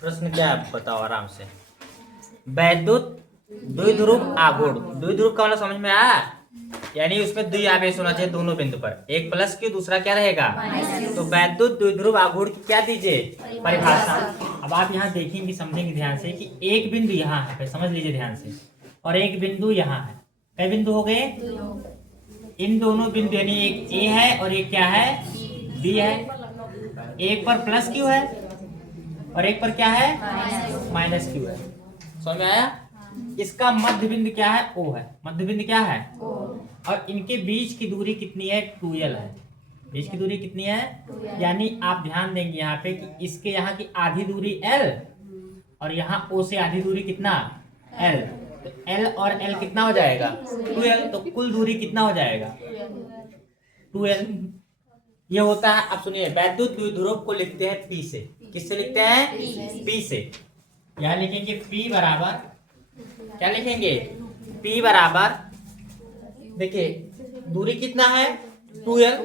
प्रश्न क्या है बताओ आराम से। वैद्युत द्विध्रुव आघूर्ण, द्विध्रुव का मतलब समझ में आया, यानी उसमें द्वि आवेश होना चाहिए दोनों बिंदु पर, एक प्लस क्यू दूसरा क्या रहेगा। तो वैद्युत द्विध्रुव आघूर्ण की क्या दीजिए परिभाषा। अब आप यहाँ देखेंगे समझेंगे ध्यान से कि एक बिंदु यहाँ है, समझ लीजिए ध्यान से, और एक बिंदु यहाँ है। कई बिंदु हो गए, इन दोनों बिंदु यानी एक ए है और एक क्या है बी है। एक पर प्लस क्यू है और एक पर क्या है माइनस क्यू है। समझ में आया। इसका मध्य बिंदु क्या है ओ है, मध्य बिंदु क्या है ओ, और इनके बीच की दूरी कितनी है 2l है। बीच की दूरी कितनी है, यानी आप ध्यान देंगे यहाँ पे कि इसके यहाँ की आधी दूरी l और यहाँ o से आधी दूरी कितना l, तो l और l कितना हो जाएगा 2l, तो कुल दूरी कितना हो जाएगा 2l। ये होता है। अब सुनिए, वैद्युत द्विध्रुव को लिखते हैं P से। किससे लिखते हैं P से। यहाँ लिखेंगे P बराबर, क्या लिखेंगे P बराबर, देखिए दूरी कितना है 2l,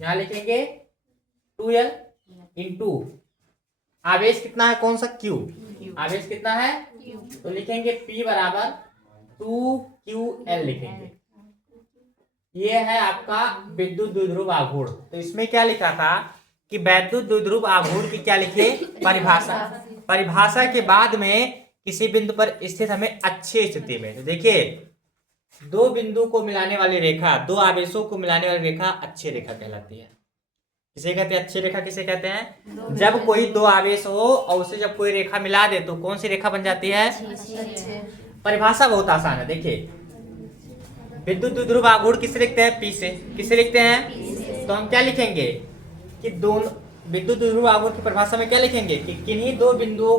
यहाँ लिखेंगे 2l इंटू आवेश कितना है कौन सा Q, आवेश कितना है, तो लिखेंगे P बराबर 2ql लिखेंगे। ये है आपका विद्युत द्विध्रुव आघूर्ण। तो इसमें क्या लिखा था कि वैद्युत द्विध्रुव आघूर्ण की क्या लिखे परिभाषा। परिभाषा के बाद में किसी बिंदु पर स्थित हमें अच्छी स्थिति में, तो देखिए दो बिंदु को मिलाने वाली रेखा, दो आवेशों को मिलाने वाली रेखा अच्छी रेखा कहलाती है। किसे कहते हैं अच्छी रेखा, किसे कहते हैं जब कोई दो आवेश हो और उसे जब कोई रेखा मिला दे तो कौन सी रेखा बन जाती है। परिभाषा बहुत आसान है। देखिए विद्युत द्विध्रुव आघूर्ण किसे लिखते हैं P से, किसे लिखते हैं, तो हम क्या लिखेंगे कि दोनों विद्युत द्विध्रुव आघूर्ण की परिभाषा में क्या लिखेंगे कि किन्हीं दो बिंदुओं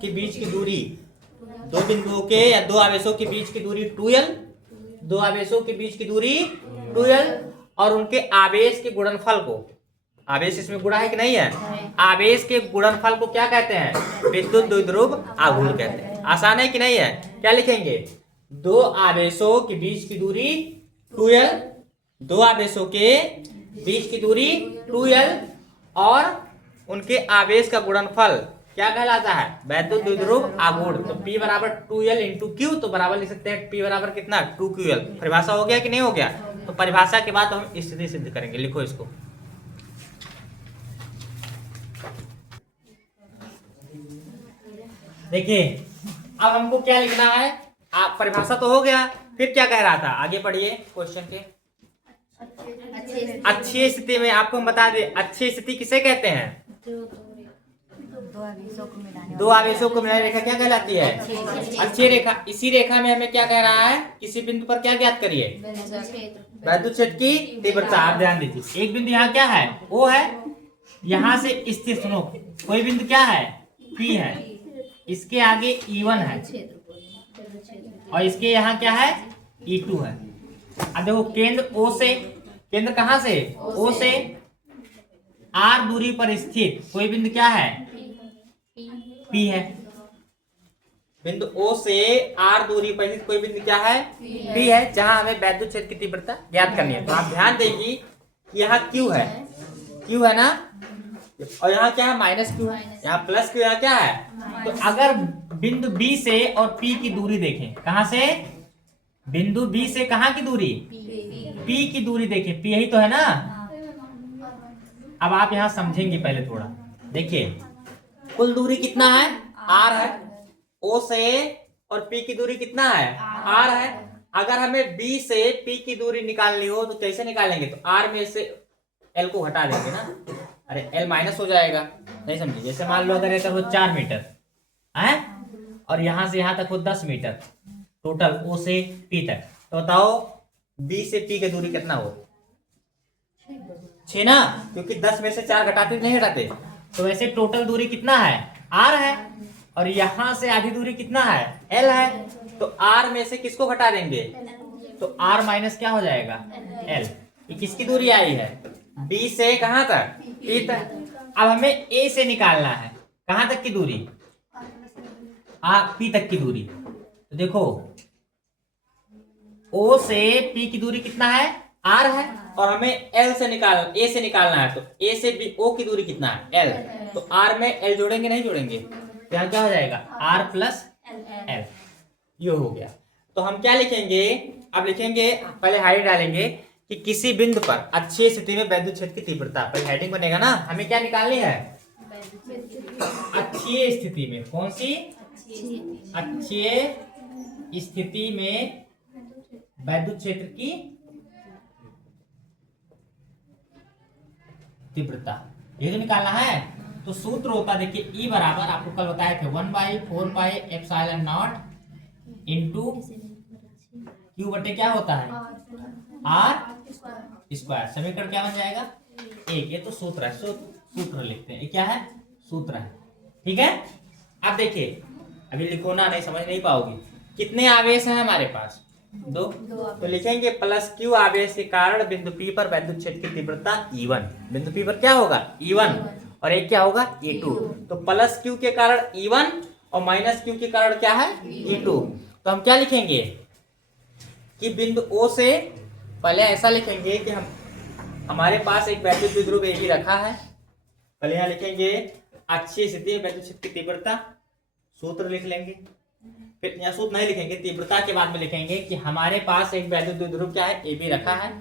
के बीच की दूरी, दो बिंदुओं के या दो आवेशों के बीच की दूरी 2l, दो आवेशों के बीच की दूरी 2l और उनके आवेश के गुणनफल को, आवेश इसमें गुणा है कि नहीं है, आवेश के गुणनफल को क्या कहते हैं विद्युत द्विध्रुव आघूर्ण कहते हैं। आसान है कि नहीं है। क्या लिखेंगे, दो आवेशों के बीच की दूरी 2l, दो आवेशों के बीच की दूरी 2l और उनके आवेश का गुणनफल क्या कहलाता है वैद्युत द्विध्रुव आघूर्ण। तो P बराबर 2l इंटू क्यू, तो बराबर लिख सकते हैं P बराबर कितना 2ql। परिभाषा हो गया कि नहीं हो गया। तो परिभाषा के बाद हम स्थिति सिद्ध करेंगे, लिखो इसको। देखिए अब हमको क्या लिखना है, आप परिभाषा तो हो गया, फिर क्या कह रहा था आगे पढ़िए क्वेश्चन के। अच्छी स्थिति में आपको हम बता दें, अच्छी स्थिति किसे कहते हैं, दो आवेशों को मिलाने रेखा क्या कहलाती है अच्छी रेखा। इसी रेखा में हमें क्या कह रहा है, किसी बिंदु पर क्या ज्ञात करिए वैद्युत क्षेत्र की तीव्रता। आप ध्यान दीजिए, एक बिंदु यहाँ क्या है O है, यहाँ से स्थित, सुनो कोई बिंदु क्या है P है, इसके आगे E1 है और इसके यहाँ क्या है E2 है। अब देखो केंद्र O से, केंद्र कहां से O से R दूरी पर स्थित कोई बिंदु क्या है P है। बिंदु O से R दूरी पर स्थित कोई बिंदु क्या है P है, जहां हमें वैद्युत क्षेत्र की तीव्रता ज्ञात करनी है। तो आप ध्यान देंगे कि यहाँ Q है, Q है ना, और यहाँ क्या है माइनस Q है, यहाँ प्लस Q, यहाँ क्या है। तो अगर बिंदु B से और P की दूरी देखें, कहां से बिंदु B से कहां की दूरी P की दूरी देखें, P यही तो है ना। अब आप यहां समझेंगे पहले थोड़ा, देखिए कुल दूरी कितना है R है, O से और P की दूरी कितना है R है। अगर हमें B से P की दूरी निकालनी हो तो कैसे निकालेंगे, तो R में से L को हटा देंगे ना, अरे L माइनस हो जाएगा, नहीं समझे। जैसे मान लो अगर ये वो 4 मीटर है और यहां से यहां तक वो 10 मीटर टोटल O से P तक, तो बताओ B से P की दूरी कितना हो 6 ना, क्योंकि 10 में से 4 घटाते नहीं हटाते। तो वैसे टोटल दूरी कितना है R है और यहां से आधी दूरी कितना है L है। तो R में से किसको घटा देंगे, तो R माइनस क्या हो जाएगा L। ये किसकी दूरी आई है B से कहां तक P तक। अब हमें A से निकालना है कहां तक की दूरी P तक की दूरी। तो देखो O से P की दूरी कितना है R है और हमें एल से ए से निकालना है, तो ए से बी ओ की दूरी कितना है, एल। तो आर में एल जोड़ेंगे नहीं जोड़ेंगे, तो यहाँ क्या हो जाएगा, आर प्लस एल, ये हो गया। तो हम क्या लिखेंगे, अब लिखेंगे, पहले हाइट डालेंगे कि किसी बिंदु पर अच्छी स्थिति में वैद्युत क्षेत्र की तीव्रता, पहले हेडिंग बनेगा ना, हमें क्या निकालनी है, अच्छी स्थिति में, कौन सी, अच्छी स्थिति में वैद्युत क्षेत्र की तीव्रता, ये जो निकालना है। तो सूत्र होता है, देखिए ई बराबर, आपको कल बताए थे 1/4πε0 इंटू क्यू बटे क्या होता है, आर स्क्वायर। समीकरण क्या बन जाएगा, एक। ये तो सूत्र है, सूत्र लिखते हैं, ये क्या है, सूत्र है, ठीक है। अब देखिए, अभी लिखो ना, नहीं समझ नहीं पाओगे। कितने आवेश हैं हमारे पास, 2। तो लिखेंगे प्लस क्यू आवेश के कारण बिंदु P पर वैद्युत क्षेत्र की तीव्रता E1। बिंदु P पर क्या होगा, E1, और एक क्या होगा, E2। तो प्लस क्यू के कारण E1 और माइनस क्यू के कारण क्या है, E2। तो हम क्या लिखेंगे कि बिंदु O से, पहले ऐसा लिखेंगे कि हमारे पास एक वैद्युत द्विध्रुव AB रखा है। पहले यहाँ लिखेंगे अच्छी स्थिति में वैद्युत क्षेत्र की तीव्रता, सूत्र लिख लेंगे। फिर यहाँ सूत्र नहीं लिखेंगे, तीव्रता के बाद में लिखेंगे कि हमारे पास एक वैद्युत द्विध्रुव क्या है, AB रखा है,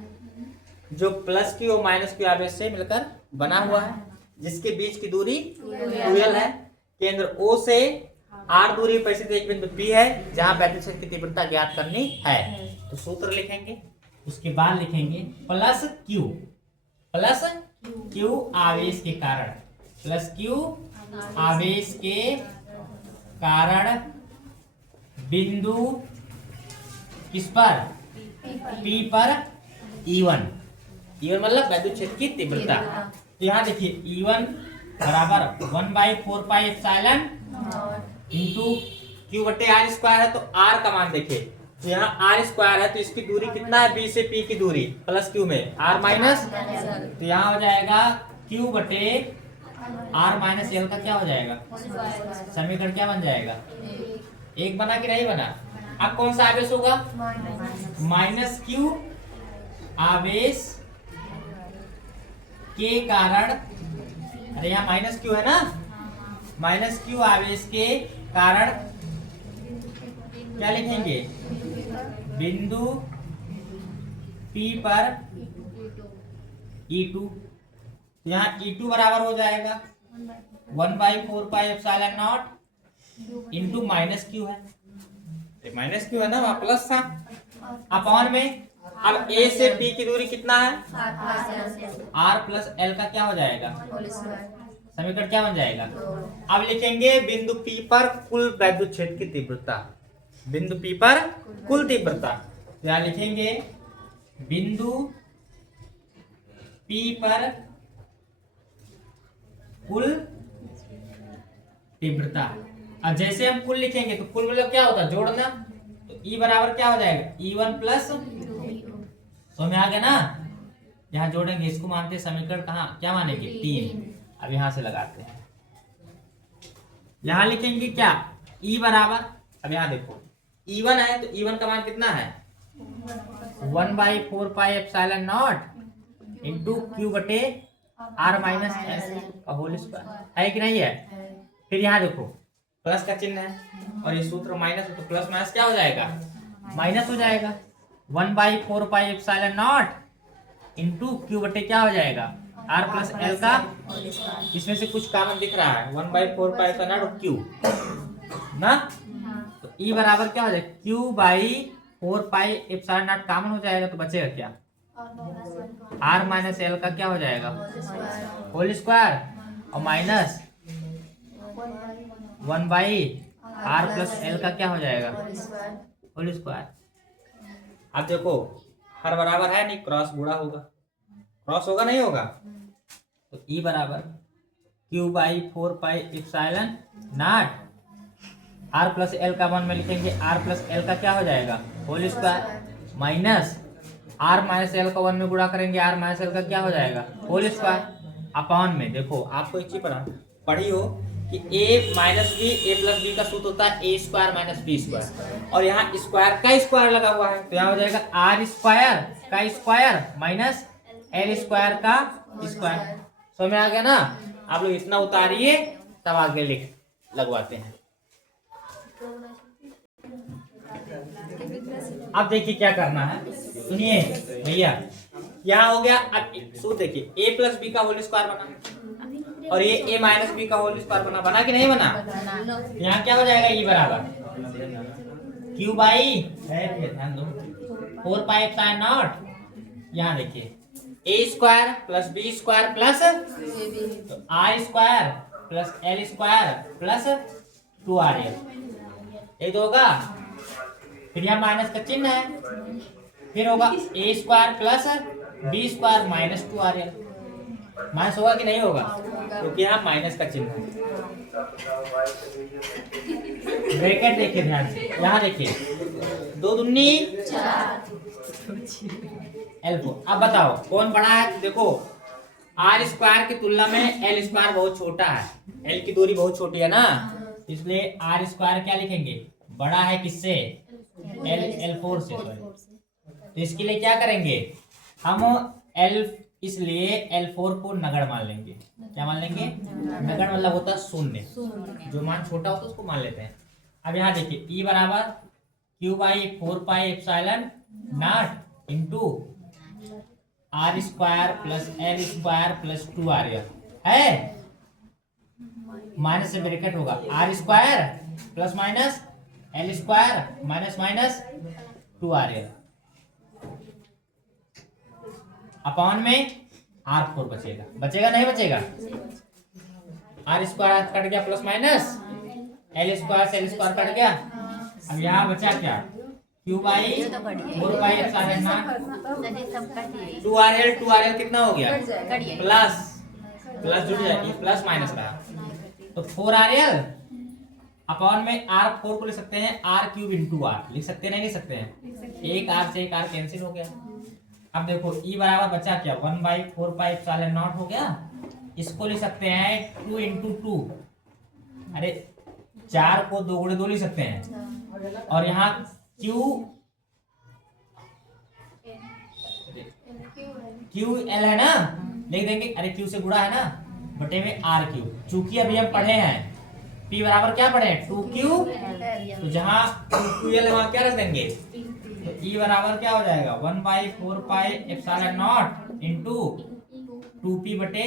जो प्लस क्यू और माइनस क्यू आवेश से मिलकर बना हुआ है, जिसके बीच की दूरी 2L है। केंद्र O से R दूरी पर स्थित एक बिंदु P है, जहां वैद्युत क्षेत्र की तीव्रता ज्ञात करनी है। तो सूत्र लिखेंगे, उसके बाद लिखेंगे प्लस क्यू आवेश के कारण, प्लस क्यू आवेश के कारण बिंदु किस पर, P पर E1 मतलब वैद्युत क्षेत्र की तीव्रता। तो यहाँ देखिए E1 बराबर 1/4πε इंटू क्यू बटे आर स्क्वायर है, तो आर का मान देखिए, तो यहाँ आर स्क्वायर है, तो इसकी दूरी कितना है, बी से पी की दूरी, प्लस क्यू में आर माइनस, तो यहाँ हो जाएगा क्यू बटे आर माइनस एल का क्या हो जाएगा, समीकरण क्या बन जाएगा, एक बना कि नहीं बना। अब कौन सा आवेश होगा, माइनस क्यू आवेश के कारण, अरे यहाँ माइनस क्यू है ना, माइनस क्यू आवेश के कारण क्या लिखेंगे, बिंदु P पर E2। यहाँ E2 बराबर हो जाएगा 1/4πε0 इंटू माइनस क्यू है, माइनस क्यू है ना, वहां प्लस था, अपॉन में। अब A से P की दूरी कितना है, R प्लस L का क्या हो जाएगा, समीकरण क्या बन जाएगा। अब लिखेंगे बिंदु P पर कुल वैद्युत क्षेत्र की तीव्रता, बिंदु P पर कुल तीव्रता, यहाँ लिखेंगे बिंदु P पर कुल तीव्रता। अब जैसे हम कुल लिखेंगे तो कुल मतलब क्या होता है, जोड़ना, तो E बराबर क्या हो जाएगा, E1 प्लस, तो में आ गया ना, यहाँ जोड़ेंगे, इसको मानते समीकरण कहाँ, क्या मानेंगे, 3। अब यहां से लगाते हैं, यहां लिखेंगे क्या, E बराबर, अब यहां देखो E1 है, तो E1 का मान कितना है, 1/4πε0 इंटू क्यू बटे आर माइनस एल का होल स्क्वायर, है कि नहीं है। फिर यहाँ देखो प्लस का चिन्ह है, और ये सूत्र माइनस, तो प्लस माइनस क्या हो जाएगा, माइनस हो जाएगा, 1/4πε0 इंटू क्यू बटे क्या हो जाएगा, आर प्लस एल का, इसमें से कुछ कॉमन दिख रहा है, 1/4πε0 और क्यू ना, तो E बराबर क्या हो जाएगा, Q/4πε0 कॉमन हो जाएगा, तो बचेगा क्या, R माइनस एल का क्या हो जाएगा, होल स्क्वायर, और माइनस 1/r प्लस एल का क्या हो जाएगा, होल स्क्वायर। अब देखो हर बराबर है नहीं, क्रॉस गुणा होगा, क्रॉस होगा नहीं होगा, तो E बराबर Q/4πε0 R प्लस एल का मान में लिखेंगे, R प्लस एल का क्या हो जाएगा, whole square, minus R minus L का 1 में गुणा करेंगे, R माइनस एल का क्या हो जाएगा, होल स्क्वायर, अपॉन में। देखो आपको एक चीज पढ़ी हो कि A minus B, A plus B का सूत्र होता है A square minus B square, और यहाँ स्क्वायर का स्क्वायर लगा हुआ है, तो यहाँ हो जाएगा R स्क्वायर का स्क्वायर माइनस एल स्क्वायर का स्क्वायर। समझ में आ गया ना? आप लोग इतना उतारिए तब आगे लिख लगवाते हैं। अब देखिए क्या करना है, सुनिए भैया। यहाँ हो गया, अब सूत्र देखिए, ए प्लस बी का होल स्क्वायर बना और ये ए माइनस बी का होल स्क्वायर बना। बना कि नहीं बना? यहाँ क्या हो जाएगा, ई बराबर क्यू बाई ध्यान दो 4 पाई एप्सिलॉन नॉट। यहाँ देखिए A square plus B square plus R square plus L square plus 2RL, ये तो होगा। फिर यहाँ माइनस का चिन्ह है, फिर होगा A square plus B square minus 2RL। Minus होगा कि नहीं होगा? क्योंकि यहाँ माइनस का चिन्ह है। ब्रैकेट देखिए ध्यान से, यहाँ देखिए 2 दूनी L4। अब बताओ कौन बड़ा है? देखो आर स्क्वायर की तुलना में एल स्क्वायर बहुत छोटा है, एल की दूरी बहुत छोटी है ना, इसलिए आर स्क्वायर क्या लिखेंगे, बड़ा है किससे, L4 से। तो इसके लिए क्या करेंगे हम, इसलिए L4 को नगण्य मान लेंगे। क्या मान लेंगे? नगण्य मतलब होता है शून्य, जो मान छोटा होता है उसको मान लेते हैं। अब यहाँ देखिए E बराबर Q by 4 pi epsilon naught into R square plus L square plus 2RL है। माइनस से ब्रैकेट होगा, R square plus minus L square minus minus 2RL upon में R4 बचेगा। बचेगा नहीं बचेगा? आर स्क्वायर कट गया प्लस माइनस, एल स्क्वायर से एल स्क्वायर कट गया। अब यहाँ बचा क्या, Q by 4 pi epsilon naught 2RL कितना हो गया, प्लस प्लस जुड़ जाएगी, प्लस माइनस का तो 4RL अपॉन में R4 को लिख सकते हैं R क्यूब इंटू R। लिख सकते हैं नहीं लिख सकते हैं? एक R से एक R कैंसिल हो गया। अब देखो E बराबर बचा क्या, 1/4 पाई एप्सिलॉन नॉट हो गया। इसको लिख सकते हैं 2 इंटू 2, अरे 4 को 2 गुणे 2 लिख सकते हैं। और यहाँ क्यू एल है ना, लिख देंगे, अरे क्यू से गुणा है ना, बटे में आर क्यूब। चूंकि अभी हम पढ़े हैं P बराबर क्या पढ़े हैं, 2Q, तो जहां 2QL वहां क्या रख देंगे, तो E बराबर क्या हो जाएगा 1/4 पाई एप्सिलॉन नॉट इंटू 2P बटे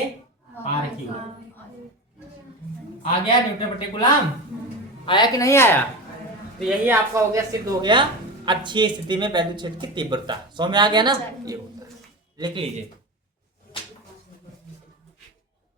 आर क्यूब। आ गया न्यूटन बटे कूलम? आया कि नहीं आया? तो यही आपका हो गया, सिद्ध हो गया अच्छी स्थिति में वैद्युत क्षेत्र की तीव्रता। समझ में आ गया ना? ये होता है, लिख लीजिए।